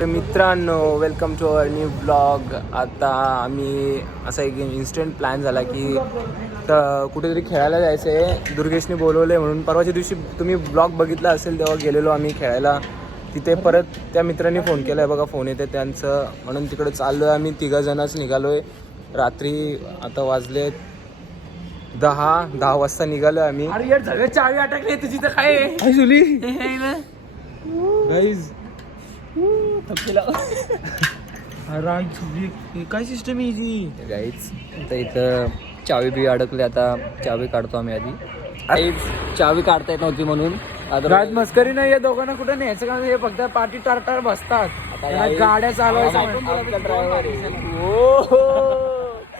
तर मित्रांनो, welcome to our new blog. आता आम्ही असा एक इन्स्टंट प्लॅन झाला की तर कुठेतरी खेळायला जायचं आहे. दुर्गेशने बोलवलं आहे म्हणून परवाच्या दिवशी तुम्ही ब्लॉग बघितला असेल तेव्हा गेलेलो आम्ही खेळायला. तिथे परत त्या मित्रांनी फोन केला आहे बघा, फोन येते त्यांचं, म्हणून तिकडे चाललो आहे. आम्ही तिघंजणच निघालो आहे. रात्री आता वाजले 10 वाजता निघालो आम्ही. अरे यार सगळं चावी अटकली तुझी तर काय आहे? जुली काय सिस्टम आहे हिची? गाईच तर इथं चावी बी अडकली. आता चावी काढतो आम्ही आधी. चावी काढता येत नव्हती म्हणून राज मस्करी नाही, या दोघांना कुठं न्यायचं का? हे फक्त पाठी टार बसतात, गाड्या चालवायच्या.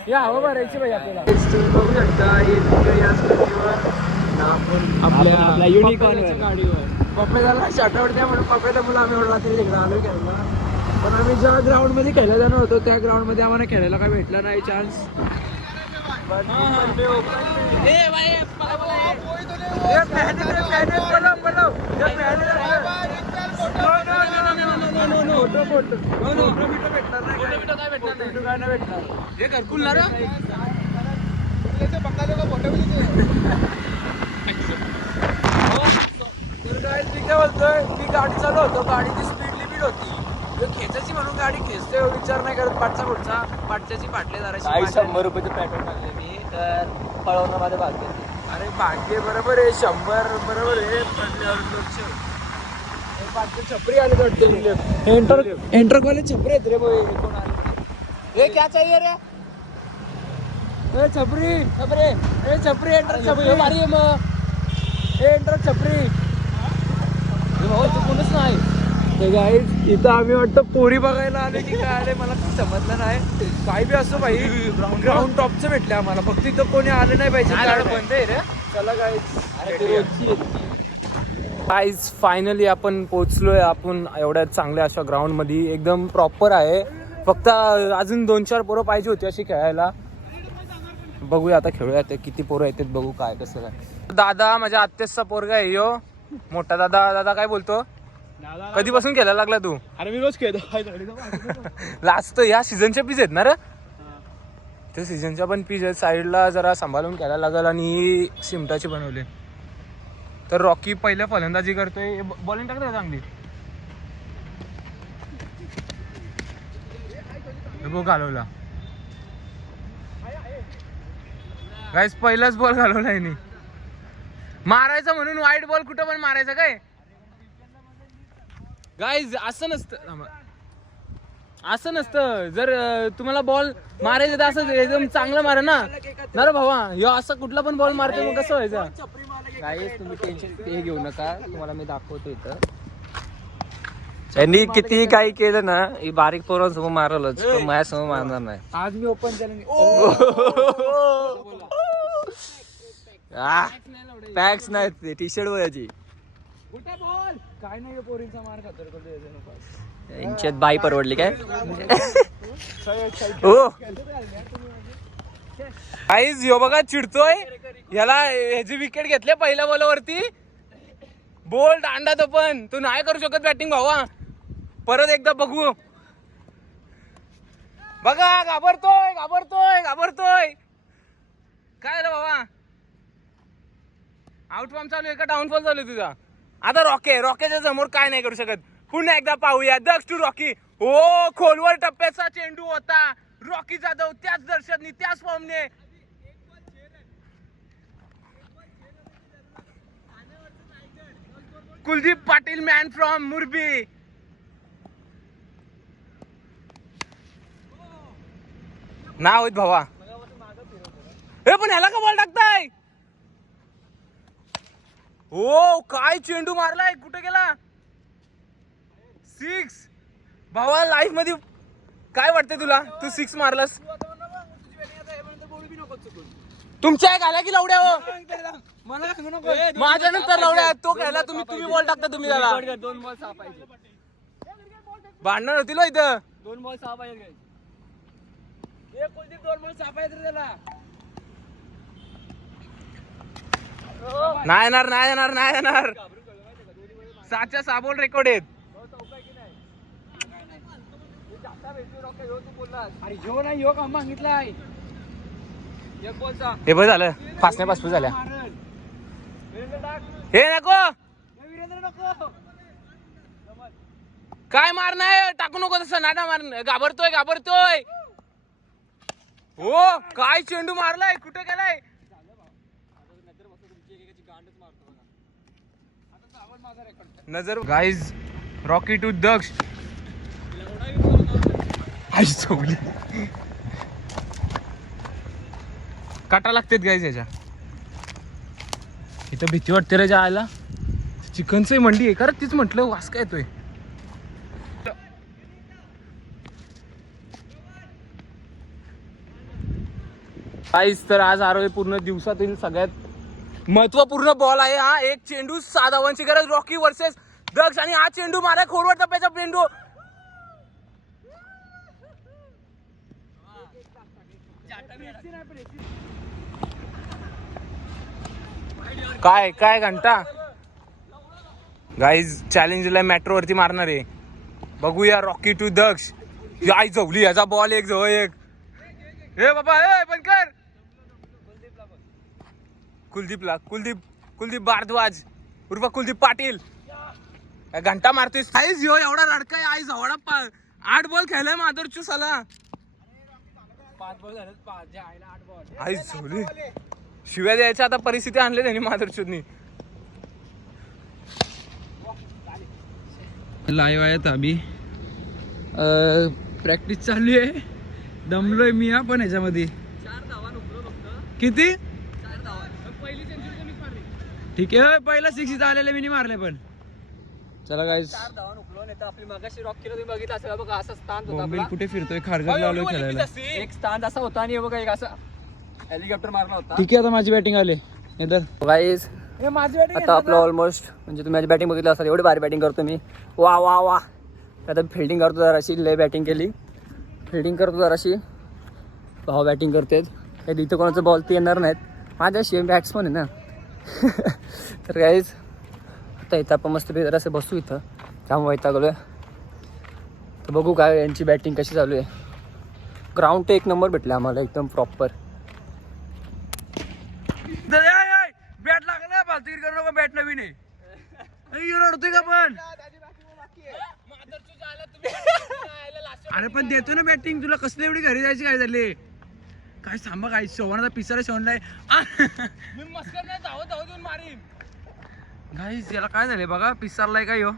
हे हवं भरायची भाई आपल्याला. बघू शकता आपल्या युनिकॉर्नच्या गाडीवर पप्प्याला शाटावर द्या म्हणून पप्प्याला मुलं आम्ही रात्री एकदा आलो खेळायला. पण आम्ही ज्या ग्राउंड मध्ये खेळायला जाणार होतो त्या ग्राउंड मध्ये आम्हाला खेळायला काय भेटला नाही चान्स. बोलतोय मी गाडी चालू होतो, गाडीची स्पीड लिमिट होती, खेचायची म्हणून गाडी खेचते, विचार नाही करत पाठचा पुढचा पाठच्याची पाटले जरा 100 रुपयाचं पेट्रोल टाकले मी तर पळवणं माझं भाग्य. अरे भाग्य बरोबर आहे, 100 बरोबर आहे. छपरी आले वाटते, एंटर कॉलेज छपरी आहेत रे भाई. कोण आले? क्या चाहिए रे? ए छपरी छपरी, ए छपरी एंटर, छपरी मारी आहे मग. एंटर छपरी कोणच नाही. गाईज इथं आम्ही वाटतं पोरी बघायला आले की काय आले मला काही समजलं नाही. काय बी असो भाई, ग्राउंड टॉपचं भेटलं आम्हाला, फक्त इथं कोणी आले नाही पाहिजे. बंद आहे रे. चला गाईज फायनली आपण पोचलोय. आपण एवढ्या चांगल्या अशा ग्राउंड मध्ये एकदम प्रॉपर आहे. फक्त अजून 2-4 पोरं पाहिजे होती अशी खेळायला. बघूया आता खेळूया, ते किती पोरं येतात बघू काय कसं काय. दादा माझ्या आत्याचा पोरगा आहे यो मोठा दादा. दादा काय बोलतो? कधीपासून खेळायला लागला तू? अरे मी रोज खेळतो. लास्ट या सीझनच्या पीस आहेत ना रे? त्या सीझनच्या पण पीस आहेत. साईडला जरा सांभाळून खेळायला लागल. आणि सिमटाची बनवले तर रॉकी पहिल्या फलंदाजी करतोय. बॉलिंग टाकते चांगली. बघ घालवला गाईस, पहिलाच बॉल घालवला यांनी. मारायचा म्हणून वाईट बॉल कुठं पण मारायचा काय गाईज? असं नसतं, असं नसतं. जर तुम्हाला बॉल मारायचं तर असं एकदम चांगलं मारा ना रे भावा. ह्यो असं कुठला पण बॉल मारतो मग कसं व्हायचं? गाईस तुम्ही टेन्शन ते घेऊ नका, तुम्हाला मी दाखवतो इथं. त्यांनी किती काही केलं ना, ही बारीक पोरांसमोर मारलच, पण माझ्यासमोर मारणार नाही. आज मी ओपन चॅलेंज पॅक्स नाही ते टी शर्ट वयाची. काय नाही, पोरींचा मार खातो. यांच्यात बाई परवडली काय? हो गाईज ह्यो बघा चिडतोय. याला ह्याची विकेट घेतले पहिल्या बॉलवरती. बोल्ड अंडा तो पण तू नाही करू शकत बॅटिंग भावा. परत एकदा बघू. बघा घाबरतोय घाबरतोय घाबरतोय. काय रे भावा? आउट फॉर्म चालू आहे का डाऊनफॉल चालू आहे तुझा? आता रॉकेच्या समोर काय नाही करू शकत. पुन्हा एकदा पाहूया. दक्ष टू रॉकी. हो, खोलवर टप्प्याचा चेंडू होता. रॉकी जाधव त्याच दर्शननी त्याच फॉर्मने. Kuldeep Patil man from Murbi. नाव आहेत भावा. हे पण ह्याला का बॉल टाकताय? हो, काय चेंडू मारलाय, कुठे गेला? 6 भावा. लाईफ मध्ये काय वाटतंय तुला? तू 6 मारलास. तुमच्या घाला की लवड्या हो. माझ्या नंतर लवड्या तो खेळला. तुम्ही बॉल टाकता. तुम्ही त्याला 2 बॉल 6 पाहिजे. भांडणार होतील हो इथं. 2 बॉल 6 पाहिजे. कुलदीप 2 बॉल 6 पाहिजे त्याला. नाही येणार नाही येणार नाही येणार. 7च्या 6 बॉल रेकॉर्ड आहेत. अरे ह्यो नाही ह्यो काम मागितलाय हे बरं झालं फासण्या पासपूस झाल्या हे नको काय मार नाही टाकू नको तसं नाटा मार घाबरतोय हो काय चेंडू मारलाय कुठे गेलाय नजर गाईज रॉकी टू दक्ष चौली काटा लागतात गाईज याच्या इथं भीती वाटते रे जायला चिकनचं मंडी आहे कारण तीच म्हटलं वास काय येतोय गाईज तर आज आरोग्य पूर्ण दिवसातील सगळ्यात महत्वपूर्ण बॉल आहे हा एक चेंडू 6 धावांची गरज रॉकी वर्सेस दक्ष आणि हा चेंडू मारा खोडवर टप्प्याचा चेंडू काय काय घंटा गाईज चॅलेंजला मेट्रो वरती मारणार आहे बघूया रॉकी टू दक्ष आई जवली याचा बॉल एक जवळ एक हे बाबा ए पण कर कुलदीप भारद्वाज उर्फ कुलदीप पाटील घंटा मारतोय आईज यो एवढा लडका आहे आई जवळ 8 बॉल खेळलाय माधुरचू साला 5 बॉल झाले 5 आईला 8 बॉल आई झोली शिव्या द्यायच्या आता परिस्थिती आणली त्यांनी माधुरचूदनी लाईव्ह आहेत आम्ही प्रॅक्टिस चालू आहे दमलोय मी हा पण ह्याच्यामध्ये 4 धावा नुकलो फक्त किती 4 धावा पहिली सेंचुरी तुम्हीच मारली ठीक आहे पहिला 6 आलेले मी मारले पण चला गाईस 4 धावा नुकलो नाही तर आपली मागाशी रॉक केलं तुम्ही बघितलं असेल बघा असा स्थान होता बॉम्बिल आपला कुठे फिरतोय खारघर लावलोय खेळायला एक स्थान असा होता आणि हे बघा एक असा हेलिकॉप्टर मारला होता ठीक आहे आता माझी बॅटिंग आले गाईज आता आपलं ऑलमोस्ट म्हणजे तुम्ही माझी बॅटिंग बघितलं असाल एवढी भारी बॅटिंग करतो मी वा वा वा आता फिल्डिंग करतो जराशी लय बॅटिंग केली फिल्डिंग करतो जराशी भाऊ बॅटिंग करतेत हे इथं कोणाचं बॉल ते येणार नाहीत माझ्याशी बॅट्समन आहे ना तर गाईज आता इथं आपण मस्त जरासं बसू इथं त्यामुळे वैतागलोय तर बघू काय यांची बॅटिंग कशी चालू आहे ग्राउंड ते 1 नंबर भेटला आम्हाला एकदम प्रॉपर बॅट लागला फालतूगिरी करू नको बॅट नवीन आहे रडतोय का पण अरे पण देतो ना बॅटिंग तुला कसली एवढी घरी जायची काय झाली काय सांगा काय शोभनाचा पिसारा शोभलाय गाईस याला काय झालंय बघा पिसारलाय काय हो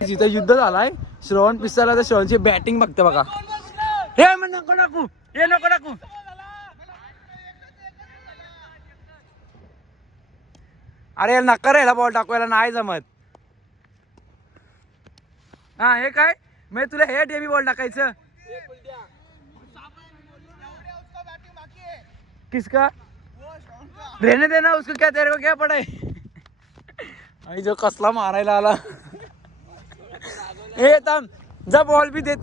जिथं युद्ध झालाय श्रवण पिसारला तर श्रवणची बॅटिंग बघते बघा हे मग नको टाकू हे नको टाकू अरे याला नका रे ह्याला बॉल टाकवायला नाही जमत हा हे काय मी तुला हे डेबी बॉल टाकायचं किसका रहने देना उसको क्या तेरे को क्या पड़ा है आणि जो कसला मारायला आला हे थांब जा बॉल बी देत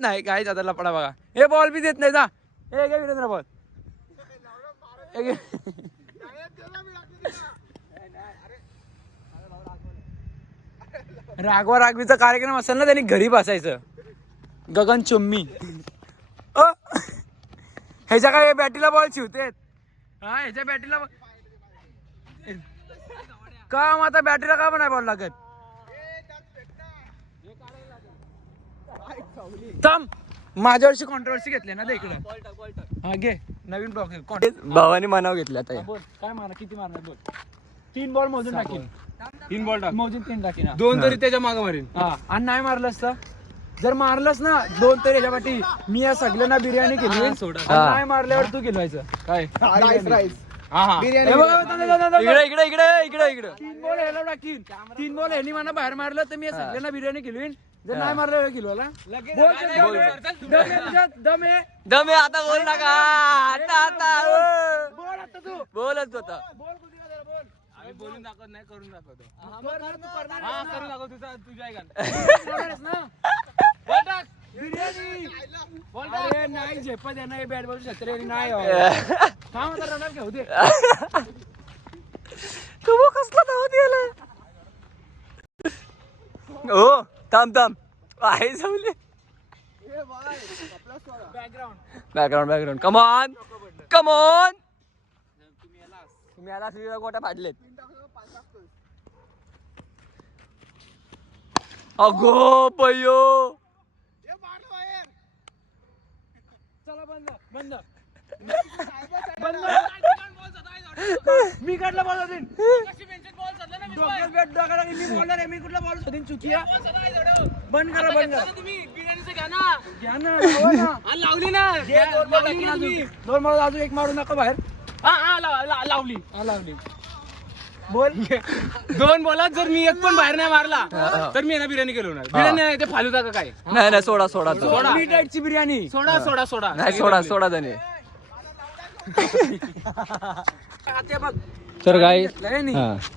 नाही काय जाता लपडा बघा हे बॉल बी देत नाही जा हे घे वीरेंद्र बॉल राघवा राघवीचा कार्यक्रम असेल ना त्यांनी घरी बसायचं गगन चुम्मी ह्याच्या काय बॅटीला बॉल शिवतेत हा ह्याच्या बॅटीला का मग आता बॅटरीला का नाही बॉल लागत थांब माझ्यावरची कॉन्ट्रोवर्सी घेतली ना ते इकडे हा घे नवीन ब्लॉक भावाने मनाव घेतलं आता बोल काय मारणार किती मारणार बोल 3 बॉल मोजून टाकीन 3 बॉल टाक मोजून 3 टाकीन 2 तरी त्याच्या मागे मारेन हा आणि नाही मारलंस तर जर मारलंस ना 2 तरी याच्यापाठी मी या सगळ्यांना बिर्याणी केली नाही मारल्यावर तू केलवायचं काय इकडे 3 बॉल ह्याला टाकीन 3 बॉल ह्यानी मला बाहेर मारलं तर मी या सगळ्यांना बिर्याणी केली जर नाही मारलं किलोला दमे आता बोल नका आता बोल आता तू बोलत होता बोल कुठे बोल आम्ही बोलून दाखवत नाही करून दाखवतो करून दाखव तुझ्या बिर्याणी अरे नाही झेपत आहे नाही बॅट बॉल छत्री नाही थांब आता रनर घेऊ दे कसला धावत गेला हो थांब काय जमले बॅकग्राऊंड बॅकग्राऊंड कमॉन कमॉन तुम्ही आला श्रीला गोट्या फाडलेत अगो बयो चला बंद बंद बंद मी काढला बॉल होतीन मी बॉलर आहे मी कुठला बॉल होतीन चुकी बंद करा बंद करा तुम्ही बिर्याणीचं घ्या ना लावली ना दोन मारून अजून एक मारू नका बाहेर लावली लावली बोल दोन बॉलात जर मी एक पण बाहेर नाही मारला तर मी ना बिर्याणी केली होणार बिर्याणी नाही ते फालुदा का काय नाही सोडा सोडा तो सोडा मी टाईटची बिर्याणी सोडा नाही सोडा त्याने बघ तर काय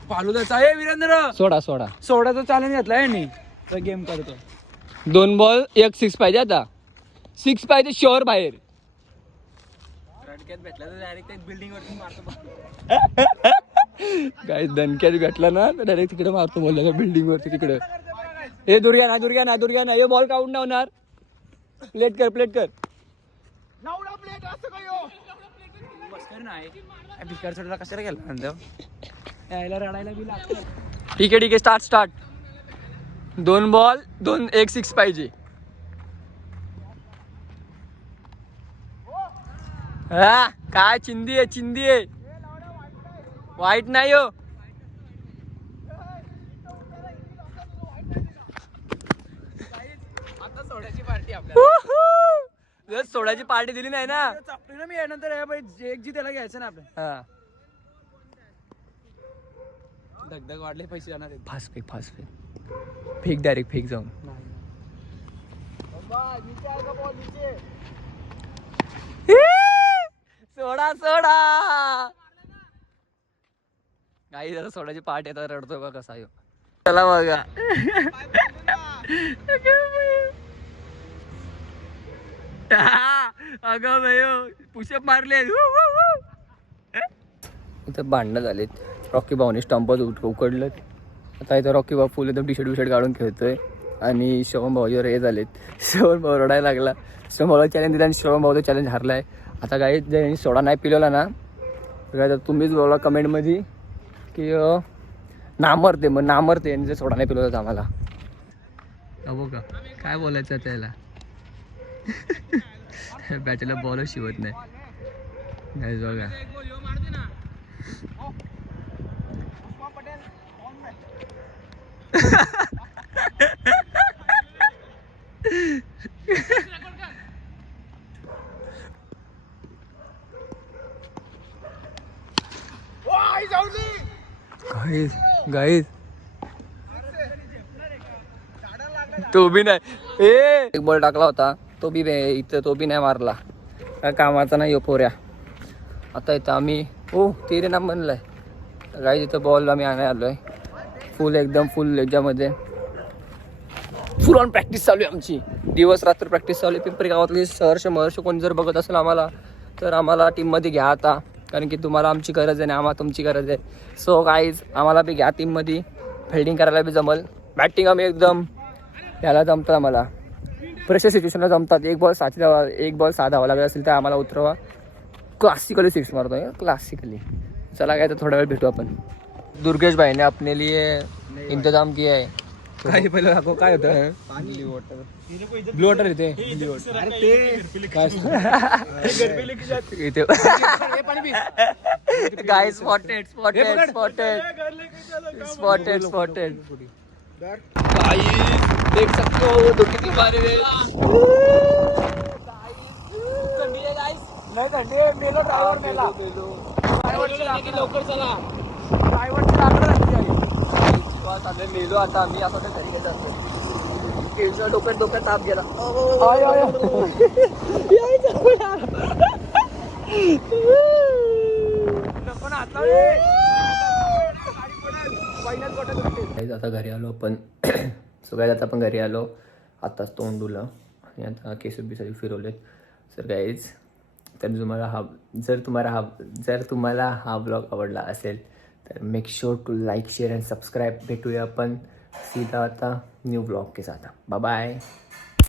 फालुदाचा आहे वीरेंद्र सोडा सोडाचा चॅलेंज घेतलाय यांनी तर गेम करतो 2 बॉल 1 6 पाहिजे आता 6 पाहिजे शुअर बाहेर भेटला तर डायरेक्ट बिल्डिंग वरती मारतो काय दणक्यात भेटला ना तर डायरेक्ट तिकडे मारतो बोलला बिल्डिंग वरती तिकडे हे दुर्गा ना हे बॉल काउंट नाही होणार प्लेट कर भिकार सोडला कशाला गेला यायला रडायला बी लागतं ठीक आहे स्टार्ट 2 बॉल 1 6 पाहिजे हा काय चिंदी आहे वाईट नाही हो आता सोडायची पार्टी आपल्याला सोडायची पार्टी दिली नाही ना चापली ना मी यानंतर एक जी त्याला घ्यायचं ना आपल्या हा धगधग वाढले पैसे जाणार आहेत फास्ट फेक डायरेक्ट फेक जाऊन सोडा काही जरा सोडायची पार्टी आता रडतो का कसा यो चला बघा अगं भयो पुशअप मारले इथं भांडणं झालेत रॉकी भाऊने स्टंपच उकडलं आता इथं रॉकी भाऊ फुल एकदम टी शर्ट काढून खेळतोय आणि शोभम भाऊवर हे झालेत शोभम भाऊ रडायला लागला शोभम भाऊला चॅलेंज दिला आणि शोभम भाऊ चॅलेंज हारलाय आता काही ज्यांनी सोडा नाही पिलवला ना तर तुम्हीच बोला कमेंटमध्ये की नामरते आणि जर सोडा नाही पिलवला आम्हाला बघ का काय बोलायचं त्याला बॅटला बॉलच शिवत नाही बघा गाईस तो बी नाही एक बॉल टाकला होता तो बी नाही मारला काय कामाचा नाही पोऱ्या आता इथं आम्ही तिरे ना म्हणलंय गाईस इथं बॉल आम्ही आणायला आलोय एकदम फुल याच्यामध्ये फुल ऑन प्रॅक्टिस चालू आहे आमची दिवस रात्र प्रॅक्टिस चालू आहे पिंपरी गावातली सहर्ष कोणी जर बघत असेल आम्हाला तर आम्हाला टीममध्ये घ्या आता कारण की तुम्हाला आमची गरज आहे आणि आम्हाला तुमची गरज आहे सो गाईज आम्हाला बी घ्या टीममध्ये फिल्डिंग करायला बी जमल बॅटिंग आम्ही एकदम याला जमतं आम्हाला प्रेशर सिच्युएशनला जमतात एक बॉल 6 धावा लागत असेल तर आम्हाला उतरवा क्लासिकली 6 मारतोय क्लासिकली चला काय तर थोडा वेळ भेटू आपण दुर्गेश भाईने अपने लिए इंतजाम किया है काय पहिलं दाखव काय होतं ब्लू वॉटर येते गाय स्पॉटेड देख सकते हो तो किती मारे नाही थंडी मेलो ड्रायव्हर मेला लवकर चला ड्रायव्हरची लाकडं मेलो आता आम्ही आपण घरी जातो डोक्यात ताप गेला आता घरी आलो आपण सगळ्यात आता आपण घरी आलो आत्ताच तोंड धुलं आणि आता केस बिसारी फिरवलेत सर गाईज जर तुम्हाला हा ब्लॉग आवडला असेल तर make sure to like share and subscribe भेटूया आपण सीधा आता न्यू ब्लॉग के साथ बाय बाय.